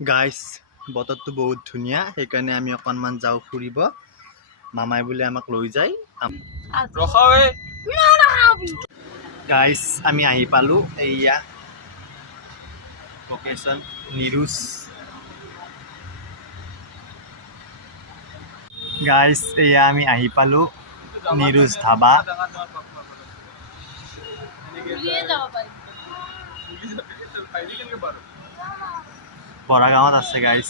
guys বতৰটো বহুত ধুনীয়া সেইকাৰণে আমি অকণমান যাওঁ ফুৰিব মামাই বোলে আমাক লৈ যায় গাইস আমি আহি পালো এইয়া লোকেশ্যন নিৰুজ গাইস এয়া আমি আহি পালো নিৰুজ ধাবা বৰাগাঁৱত আছে গাইস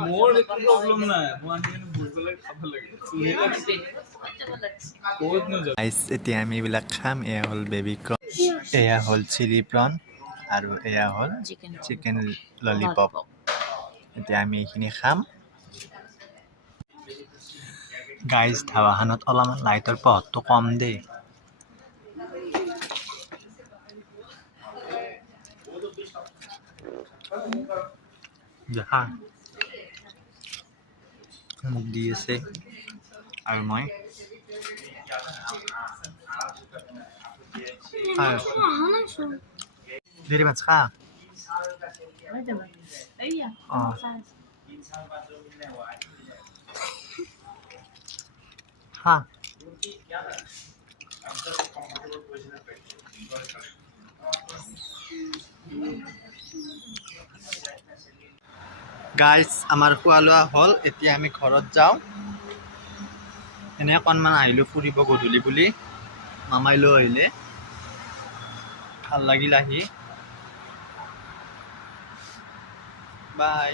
মোৰ একো প্ৰব্লেম নাই মই আনি বুজলে খাব লাগে গাইস এতিয়া আমি এইবিলাক খাম এয়া হ'ল বেবি কৰ্ণ এয়া হ'ল চিলি প্ৰন আৰু এয়া হ'ল চিকেন ললিপপ এতিয়া আমি এইখিনি খাম গাইস ধাবাখনত অলপমান লাইটৰ পোহৰটো কম দেই দেখা মোক দি আছে আৰু মই দেৰি মাছ খা খা গাইস আমাৰ খোৱা লোৱা হ'ল এতিয়া আমি ঘৰত যাওঁ এনে অকণমান আহিলোঁ ফুৰিব গধূলি বুলি মামাই লৈ আহিলে ভাল লাগিল আহি বাই